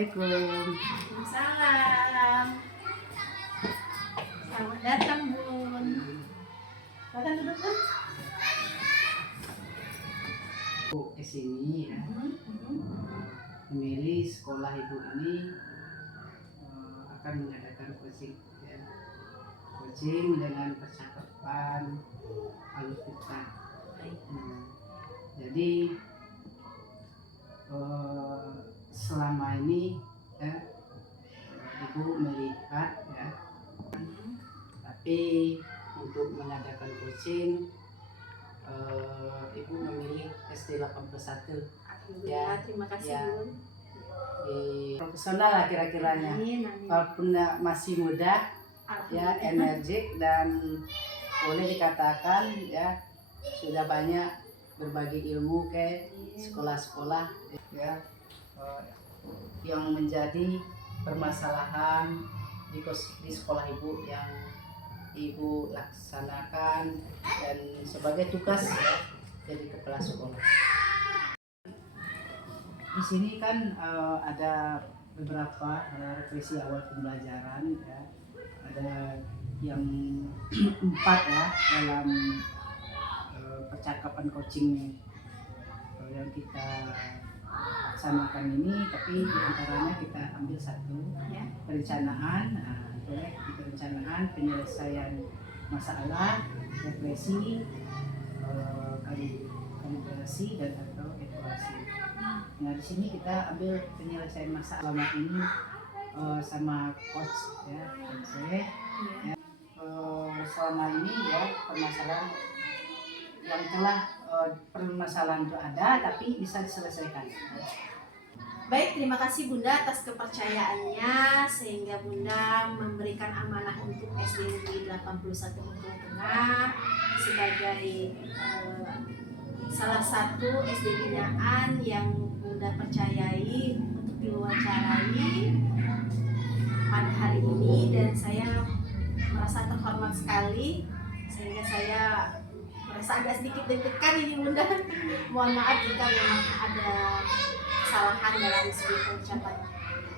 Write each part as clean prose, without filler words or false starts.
Assalamualaikum. Salam. Selamat datang, Bun. Silakan duduk, Bun. Ke sini ya, memilih sekolah ibu ini akan mengadakan coaching ya. Coaching dengan percakapan halus kita. Jadi selama ini ya, ibu melihat ya, tapi untuk mengadakan coaching ibu memilih SD 81 Ya, terima kasih, ya. Bun. Di profesional lah kira-kiranya, Amin, amin. walaupun masih muda ya, energik dan boleh dikatakan ya sudah banyak berbagi ilmu ke sekolah-sekolah ya, yang menjadi permasalahan di sekolah ibu yang ibu laksanakan dan sebagai tugas ya, jadi kepala sekolah. Di sini kan ada beberapa refleksi awal pembelajaran ya, ada yang 4 ya dalam percakapan coaching yang kita laksanakan ini, tapi diantaranya kita ambil satu ya, perencanaan. Boleh di perencanaan, penyelesaian masalah, refleksi, kalibrasi dan atau evaluasi. Nah di sini kita ambil penyelesaian masalah ini sama coach ya, saya ya. Selama ini ya permasalahan yang telah permasalahan itu ada tapi bisa diselesaikan. Baik, terima kasih Bunda atas kepercayaannya sehingga Bunda memberikan amanah untuk SD Negeri 81 Bengkulu Tengah sebagai salah satu SD binaan yang Bunda percayai untuk diwawancarai pada hari ini, dan saya merasa terhormat sekali sehingga saya merasa agak sedikit deg-degan ini Bunda. Mohon maaf jika memang ada kesalahan dalam segi pengucapan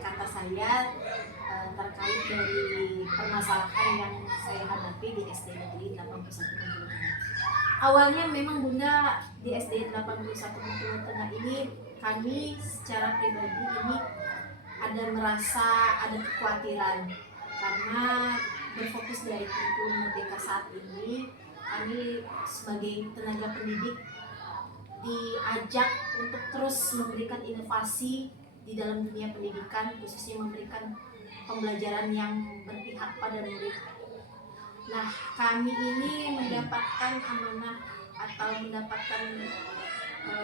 kata saya terkait dari permasalahan yang saya hadapi di SD Negeri 81 Bengkulu Tengah. Awalnya memang Bunda di SD 81 Bengkulu Tengah ini kami secara pribadi ini ada merasa ada kekhawatiran karena berfokus dari kurikulum Merdeka saat ini. Kami sebagai tenaga pendidik diajak untuk terus memberikan inovasi di dalam dunia pendidikan, khususnya memberikan pembelajaran yang berpihak pada murid. Nah, kami ini mendapatkan amanah atau mendapatkan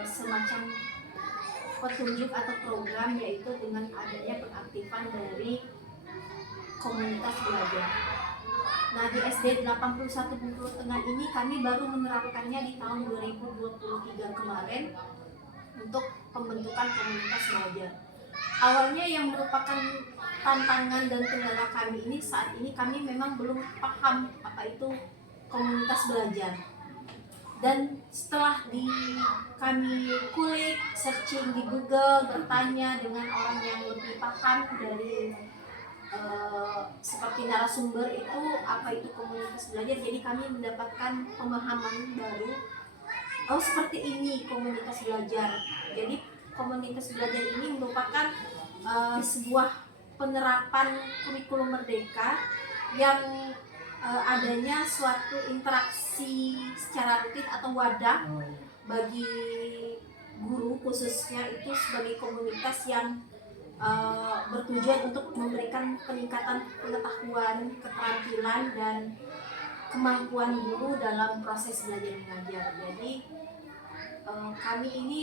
semacam petunjuk atau program, yaitu dengan adanya pengaktifan dari komunitas belajar. Nah, di SD 81 Bengkulu Tengah ini kami baru menerapkannya di tahun 2023 kemarin untuk pembentukan komunitas belajar. Awalnya yang merupakan tantangan dan kendala kami ini saat ini, kami memang belum paham apa itu komunitas belajar. Dan setelah kami kulik, searching di Google, bertanya dengan orang yang lebih paham dari seperti narasumber itu apa itu komunitas belajar, jadi kami mendapatkan pemahaman baru. Oh, seperti ini komunitas belajar. Jadi komunitas belajar ini merupakan sebuah penerapan kurikulum Merdeka yang adanya suatu interaksi secara rutin atau wadah bagi guru, khususnya itu sebagai komunitas yang bertujuan untuk memberikan peningkatan pengetahuan, keterampilan, dan kemampuan guru dalam proses belajar mengajar. Jadi kami ini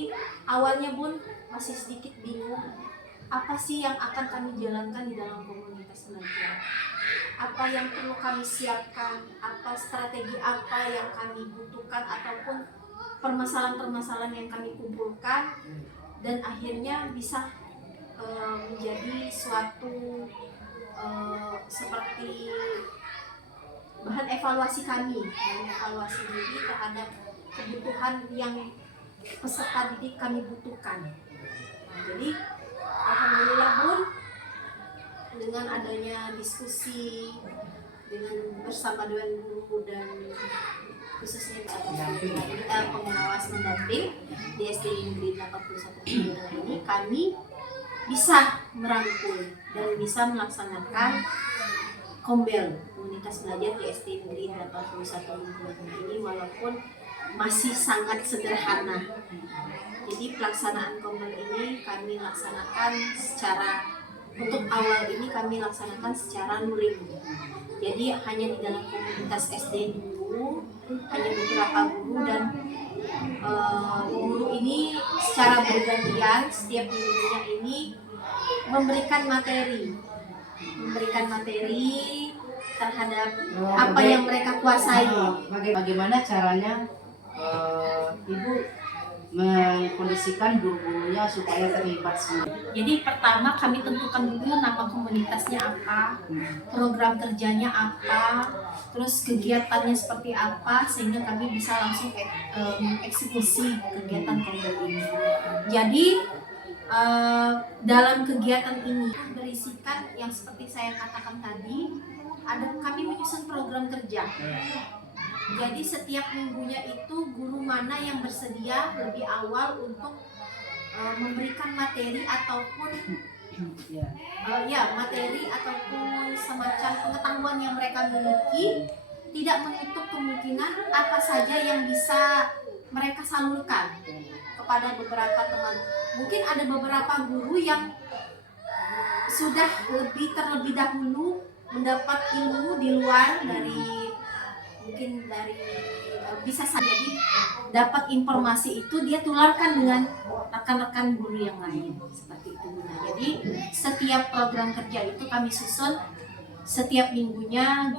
awalnya Bun masih sedikit bingung apa sih yang akan kami jalankan di dalam komunitas belajar, apa yang perlu kami siapkan, apa strategi apa yang kami butuhkan, ataupun permasalahan-permasalahan yang kami kumpulkan, dan akhirnya bisa menjadi suatu seperti bahan evaluasi kami, evaluasi diri terhadap kebutuhan yang peserta didik kami butuhkan. Jadi Alhamdulillah Bun, dengan adanya diskusi bersama dengan guru dan khususnya pengawas mendamping di SD Negeri 81 ini, kami bisa merangkul dan bisa melaksanakan kombel komunitas belajar di SD Negeri 81 ini walaupun masih sangat sederhana. Jadi pelaksanaan kombel ini kami laksanakan untuk awal ini kami laksanakan secara luring. Jadi hanya di dalam komunitas SD dulu, hanya beberapa guru dan guru ini secara bergantian setiap minggunya ini memberikan materi terhadap apa yang mereka kuasai. Bagaimana caranya Ibu mengkondisikan guru-gurunya supaya terlibat semua? Jadi pertama kami tentukan dulu nama komunitasnya apa, program kerjanya apa, terus kegiatannya seperti apa, sehingga kami bisa langsung eksekusi kegiatan kombel ini. Jadi dalam kegiatan ini berisikan yang seperti saya katakan tadi, kami menyusun program kerja. Jadi setiap minggunya itu guru mana yang bersedia lebih awal untuk memberikan materi ataupun materi ataupun semacam pengetahuan yang mereka miliki, tidak menutup kemungkinan apa saja yang bisa mereka salurkan kepada beberapa teman. Mungkin ada beberapa guru yang sudah terlebih dahulu mendapat ilmu di luar dari bisa saja dapat informasi itu dia tularkan dengan rekan-rekan guru yang lain seperti itu. Nah, jadi setiap program kerja itu kami susun setiap minggunya,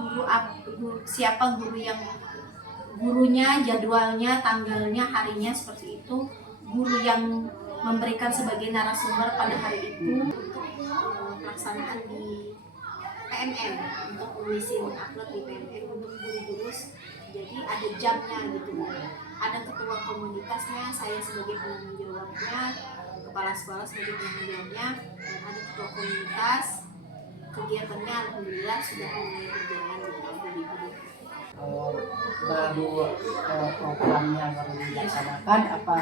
siapa guru yang gurunya, jadwalnya, tanggalnya, harinya seperti itu, guru yang memberikan sebagai narasumber pada hari itu untuk pelaksanaan di PMM, untuk mengisi upload di PMM untuk guru-guru. Jadi ada jamnya gitu, ada ketua komunitasnya, saya sebagai penanggung jawabnya, kepala sekolah sebagai penanggung jawabnya, dan ada ketua komunitas. Kegiatannya alhamdulillah sudah mulai berjalan di tahun 2020. Baru programnya baru dilaksanakan, apa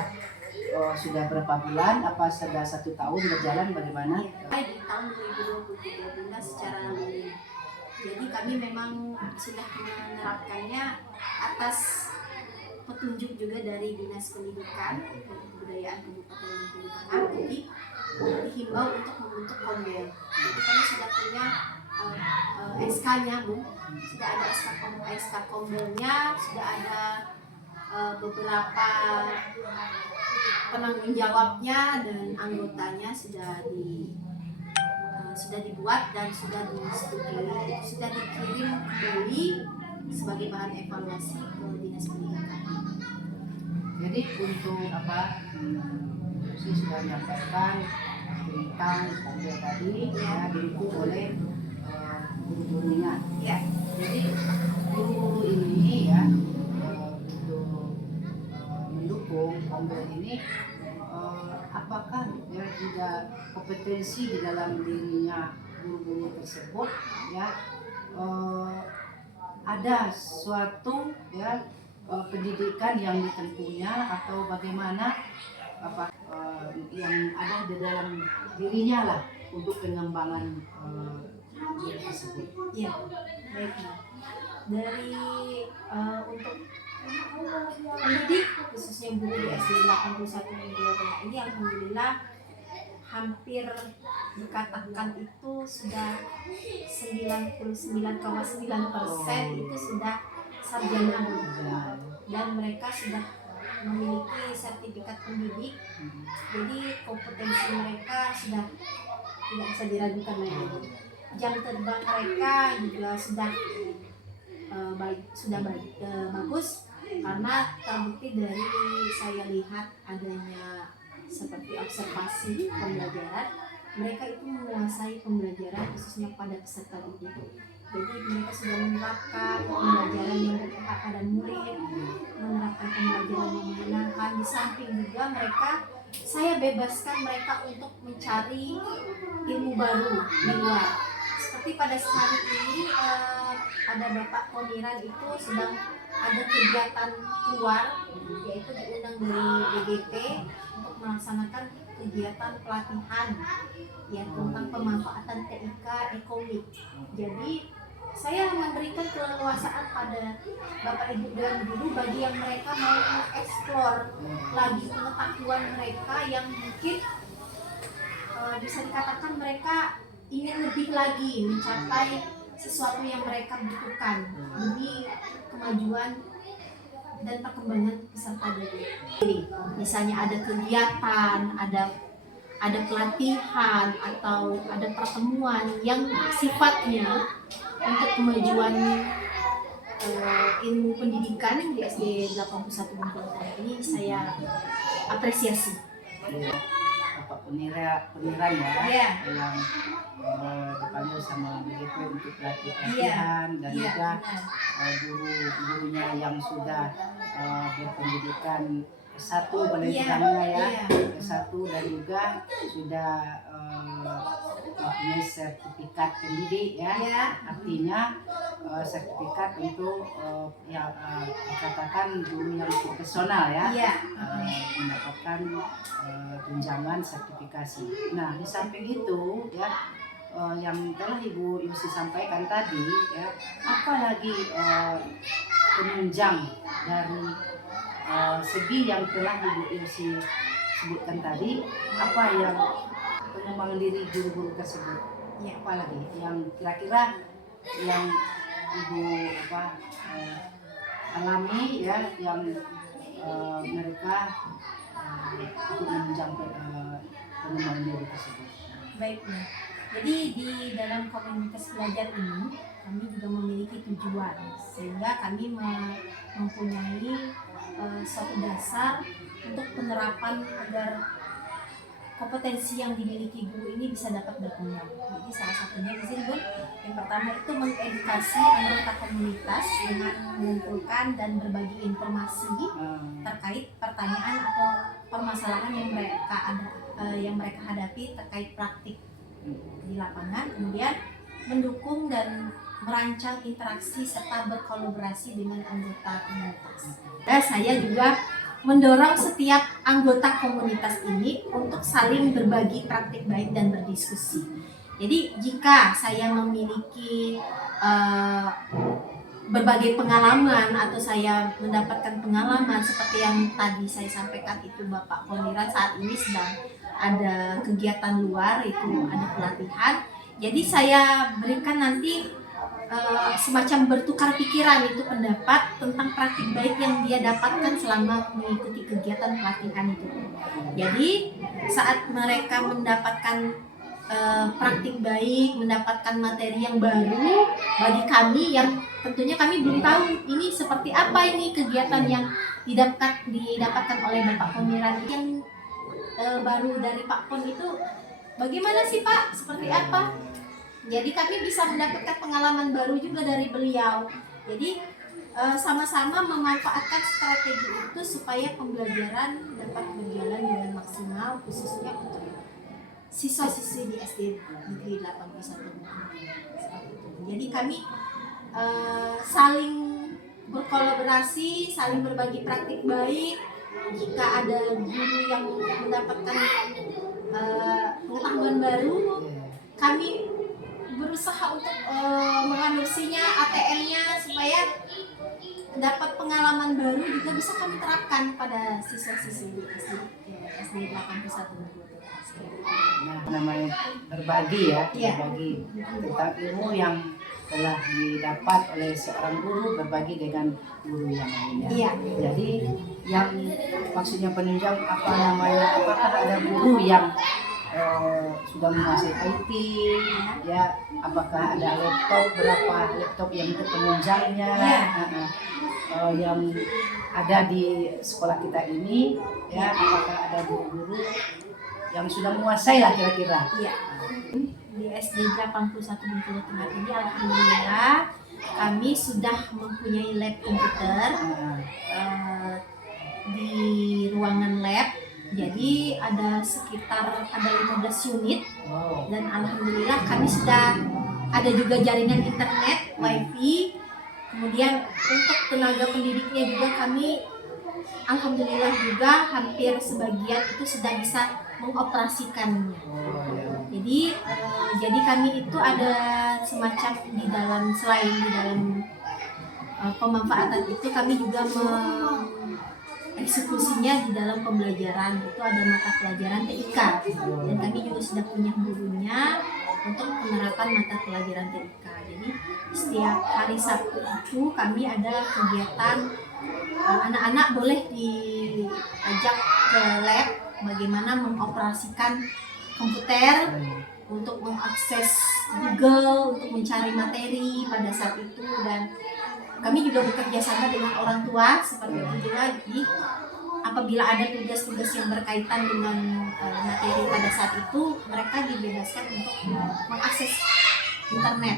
sudah berapa bulan, apa sudah 1 tahun berjalan, bagaimana? Di tahun 2023 secara luring. Jadi kami memang sudah menerapkannya atas petunjuk juga dari Dinas Pendidikan dan Kebudayaan Kabupaten Bengkulu Tengah. Jadi dihimbau untuk membentuk kombel. Jadi kami sudah punya SK-nya, Bu. Sudah ada SK kombelnya, sudah ada beberapa penanggung jawabnya dan anggotanya sudah dibuat dan sudah disetujui, sudah dikirim kembali sebagai bahan evaluasi ke Dinas Pendidikan. Jadi untuk saya sudah menyampaikan tentang kombel tadi didukung oleh guru-gurunya. Ya. Jadi guru-guru ini untuk mendukung kombel ini, apakah juga kompetensi di dalam dirinya guru-guru tersebut ada suatu pendidikan yang ditempuhnya atau bagaimana yang ada di dalam dirinya lah untuk pengembangan diri tersebut. Ya, baik. Dari untuk pendidik khususnya guru di SD 81 Bengkulu Tengah ini alhamdulillah hampir dikatakan itu sudah 99,9% itu sudah sarjana dan mereka sudah memiliki sertifikat pendidik. Jadi kompetensi mereka sudah tidak bisa diragukan lagi. Jam terbang mereka juga sudah bagus karena terbukti dari saya lihat adanya seperti observasi pembelajaran, mereka itu menguasai pembelajaran khususnya pada peserta didik. Jadi mereka sudah menerapkan pembelajaran yang berpihak pada murid, menerapkan pembelajaran yang menyenangkan. Di samping juga mereka saya bebaskan mereka untuk mencari ilmu baru di luar. Seperti pada hari ini ada Bapak Poniran itu sedang ada kegiatan luar, yaitu diundang dari BGP untuk melaksanakan kegiatan pelatihan ya tentang pemanfaatan TIK Eco-Week. Jadi saya memberikan keleluasaan pada Bapak Ibu dan Guru bagi yang mereka mau mengeksplor lagi pengetahuan mereka yang mungkin bisa dikatakan mereka ingin lebih lagi mencapai sesuatu yang mereka butuhkan demi kemajuan dan perkembangan peserta diri. Misalnya ada kegiatan, ada pelatihan atau ada pertemuan yang sifatnya untuk kemajuan ilmu pendidikan di SD 81 Bengkulu ini saya apresiasi. Bapak Poniran ya, yang dipanggil sama BGP untuk pelatihan dan juga guru-gurunya yang sudah berpendidikan S1 paling pertama ya, S1 dan juga sudah mempunyai sertifikat pendidik ya. Artinya sertifikat untuk yang dikatakan guru yang profesional ya, mendapatkan tunjangan sertifikasi. Nah, di samping itu ya, yang telah Ibu Yusi sampaikan tadi ya, apalagi penunjang dari segi yang telah Ibu Yusi sebutkan tadi, apa yang pengembangan diri guru-guru tersebut ya, apalagi yang kira-kira yang Ibu alami ya, yang mereka untuk menunjang pengembangan diri tersebut. Baik, jadi di dalam komunitas belajar ini kami juga memiliki tujuan sehingga kami mempunyai suatu dasar untuk penerapan agar kompetensi yang dimiliki guru ini bisa dapat berkembang. Jadi salah satunya di sini Bun, yang pertama itu mengedukasi anggota komunitas dengan mengumpulkan dan berbagi informasi terkait pertanyaan atau permasalahan yang mereka hadapi terkait praktik di lapangan, kemudian mendukung dan merancang interaksi serta berkolaborasi dengan anggota komunitas. Dan saya juga mendorong setiap anggota komunitas ini untuk saling berbagi praktik baik dan berdiskusi. Jadi jika saya memiliki berbagai pengalaman atau saya mendapatkan pengalaman seperti yang tadi saya sampaikan itu Bapak Poniran saat ini sedang ada kegiatan luar, itu ada pelatihan. Jadi saya berikan nanti semacam bertukar pikiran, itu pendapat tentang praktik baik yang dia dapatkan selama mengikuti kegiatan pelatihan itu. Jadi saat mereka mendapatkan praktik baik, mendapatkan materi yang baru bagi kami yang tentunya kami belum tahu ini seperti apa ini kegiatan yang didapatkan oleh Bapak Poniran yang baru dari Pak Pon itu bagaimana sih Pak, seperti apa? Jadi kami bisa mendapatkan pengalaman baru juga dari beliau. Jadi sama-sama memanfaatkan strategi itu supaya pembelajaran dapat berjalan dengan maksimal, khususnya untuk siswa-siswi di SD Negeri 81. Jadi kami saling berkolaborasi, saling berbagi praktik baik. Jika ada guru yang mendapatkan pengetahuan baru, kami berusaha untuk mengadopsinya, ATM-nya supaya dapat pengalaman baru juga bisa kami terapkan pada siswa-siswi SD 81. Nah, namanya berbagi ya, berbagi tentang ilmu yang telah didapat oleh seorang guru, berbagi dengan guru yang lainnya. Jadi yang maksudnya penunjang apakah ada guru yang sudah menguasai IT ya, apakah ada berapa laptop yang untuk penunjangnya yang ada di sekolah kita ini ya, apakah ada guru-guru yang sudah menguasai lah kira-kira. Di SD 81 Bengkulu Tengah ini alhamdulillah kami sudah mempunyai lab komputer di ruangan lab Jadi ada sekitar 15 unit Wow. dan alhamdulillah kami sudah ada juga jaringan internet, wifi. Kemudian untuk tenaga pendidiknya juga kami alhamdulillah juga hampir sebagian itu sudah bisa mengoperasikannya. Oh, ya. Jadi kami itu ada semacam di dalam, selain di dalam pemanfaatan itu, kami juga eksekusinya di dalam pembelajaran. Itu ada mata pelajaran TIK dan kami juga sudah punya gurunya untuk penerapan mata pelajaran TIK. Jadi setiap hari Sabtu itu kami ada kegiatan, anak-anak boleh diajak ke lab bagaimana mengoperasikan komputer untuk mengakses Google untuk mencari materi pada saat itu. Dan kami juga bekerja sama dengan orang tua seperti itu juga. Jadi apabila ada tugas-tugas yang berkaitan dengan materi pada saat itu, mereka dibebaskan untuk mengakses internet.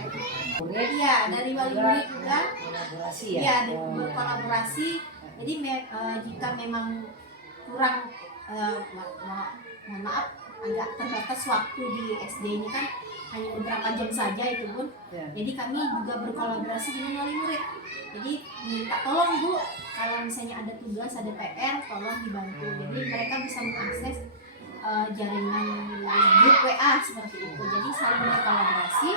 Iya, dari wali murid juga Kolaborasi ya. iya berkolaborasi. Jadi jika memang kurang mohon maaf agak terbatas waktu di SD ini kan hanya beberapa jam saja itu pun. Ya. Jadi kami juga berkolaborasi dengan wali murid. Jadi minta tolong Bu, kalau misalnya ada tugas, ada PR, tolong dibantu. Jadi mereka bisa mengakses jaringan grup WA seperti itu. Jadi saling berkolaborasi.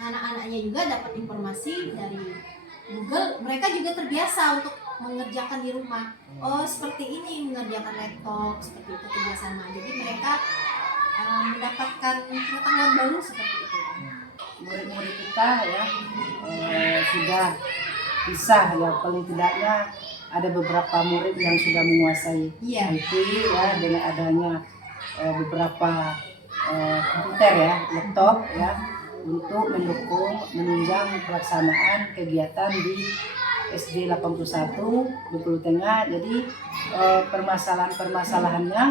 Anak-anaknya juga dapat informasi dari Google. Mereka juga terbiasa untuk mengerjakan di rumah. Oh seperti ini mengerjakan laptop, seperti itu kerjasama. Jadi mereka mendapatkan pengetahuan baru seperti itu. Murid-murid kita ya sudah bisa ya, paling tidaknya ada beberapa murid yang sudah menguasai Iya. IT ya, dengan adanya beberapa komputer ya, laptop ya, untuk mendukung menunjang pelaksanaan kegiatan di SD 81 Bengkulu Tengah. Jadi permasalahan-permasalahannya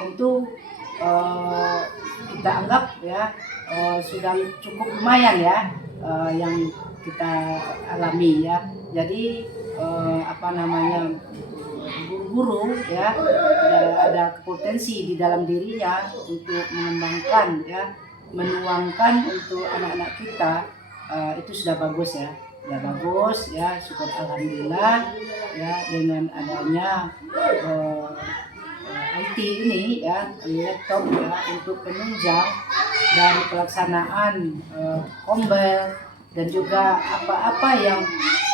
tentu kita anggap ya sudah cukup lumayan ya yang kita alami ya. Jadi guru-guru ya ada potensi di dalam dirinya untuk mengembangkan ya, menuangkan untuk anak-anak kita, itu sudah bagus ya. Ya bagus ya, syukur alhamdulillah ya, dengan adanya IT ini ya, laptop ya, untuk penunjang dari pelaksanaan kombel dan juga apa-apa yang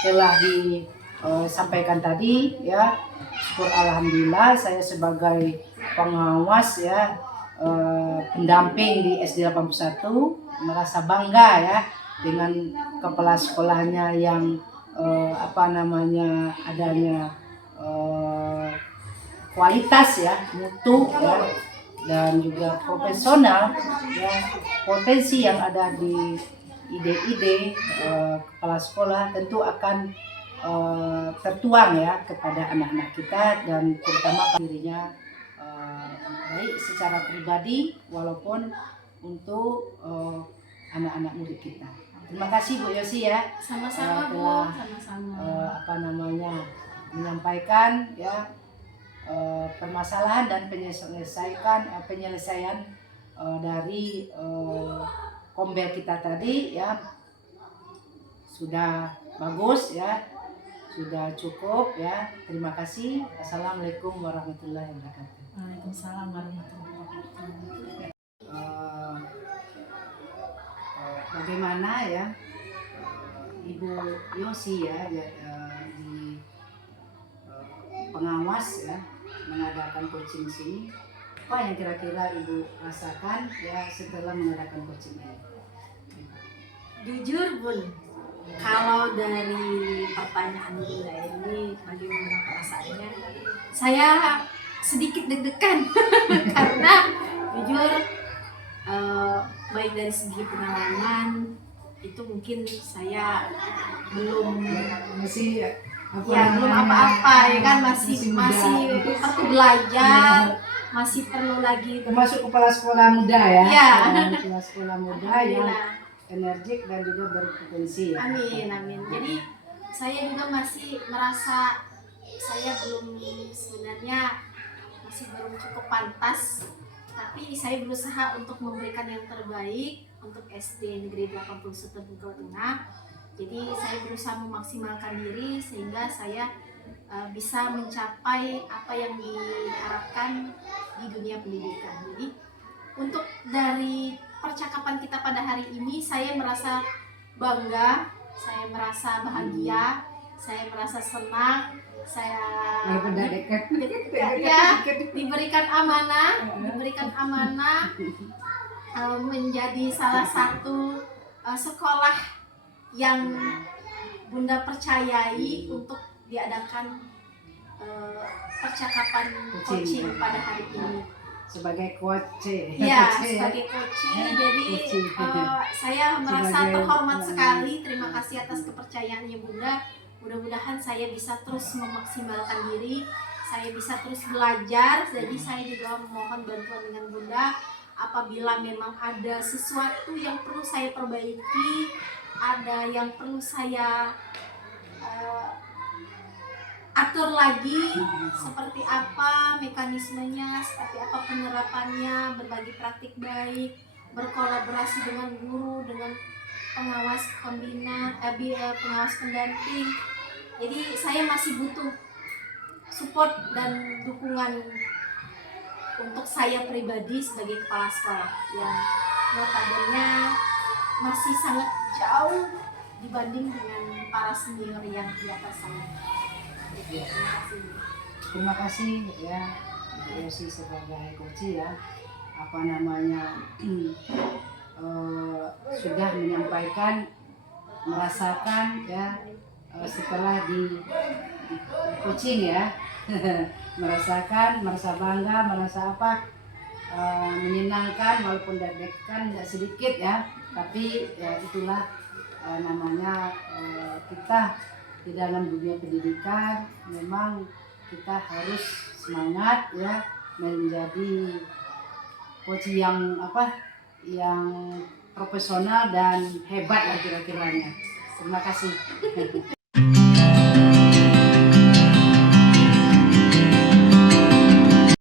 telah disampaikan tadi ya. Syukur alhamdulillah saya sebagai pengawas ya, pendamping di SD 81 merasa bangga ya dengan kepala sekolahnya yang adanya kualitas ya, mutu ya, dan juga profesional ya. Potensi yang ada di ide-ide kepala sekolah tentu akan tertuang ya kepada anak-anak kita, dan terutama dirinya baik secara pribadi walaupun untuk anak-anak murid kita. Terima kasih Bu Yosi ya, Sama-sama Bu, telah sama-sama. menyampaikan ya permasalahan dan penyelesaian dari kombel kita tadi ya, sudah bagus ya, sudah cukup ya. Terima kasih. Assalamualaikum warahmatullahi wabarakatuh. Waalaikumsalam warahmatullahi wabarakatuh. Bagaimana ya Ibu Yosi ya, di pengawas ya, mengadakan coaching sini. Apa yang kira-kira Ibu rasakan ya setelah mengadakan coaching ini? Jujur Bun, kalau dari pertanyaan Bunda ini bagaimana perasaannya, saya sedikit deg-degan karena jujur baik dari segi pengalaman itu mungkin saya belum Masih belum apa-apa ya kan, masih perlu belajar, masih perlu lagi termasuk kepala sekolah muda ya. Iya. Kepala sekolah muda yang energik dan juga berpotensi ya. Amin. Jadi saya juga masih merasa saya belum sebenarnya masih belum cukup pantas, tapi saya berusaha untuk memberikan yang terbaik untuk SD Negeri 81 Bengkulu Tengah. Jadi saya berusaha memaksimalkan diri sehingga saya bisa mencapai apa yang diharapkan di dunia pendidikan. Jadi untuk dari percakapan kita pada hari ini, saya merasa bangga, saya merasa bahagia, saya merasa senang, saya diberikan amanah menjadi salah satu sekolah yang Bunda percayai untuk diadakan percakapan coaching pada hari ini sebagai coach. Ya, sebagai coaching. Jadi saya merasa terhormat sekali. Terima kasih atas kepercayaannya Bunda. Mudah-mudahan saya bisa terus memaksimalkan diri, saya bisa terus belajar. Jadi saya juga memohon bantuan dengan Bunda apabila memang ada sesuatu yang perlu saya perbaiki, ada yang perlu saya atur lagi, seperti apa mekanismenya, seperti apa penerapannya, berbagi praktik baik, berkolaborasi dengan guru, dengan pengawas pembina, pengawas pendamping. Jadi saya masih butuh support dan dukungan untuk saya pribadi sebagai kepala sekolah yang notabene masih sangat jauh dibanding dengan para senior yang di atas saya. Terima kasih ya Yosi sebagai coach ya, apa namanya sudah menyampaikan, merasakan ya setelah di coaching ya merasakan, merasa bangga, merasa apa, menyenangkan walaupun deg-degan tidak sedikit ya, tapi ya itulah namanya kita di dalam dunia pendidikan. Memang kita harus semangat ya menjadi coach yang apa, yang profesional dan hebat lah kira-kiranya. Terima kasih.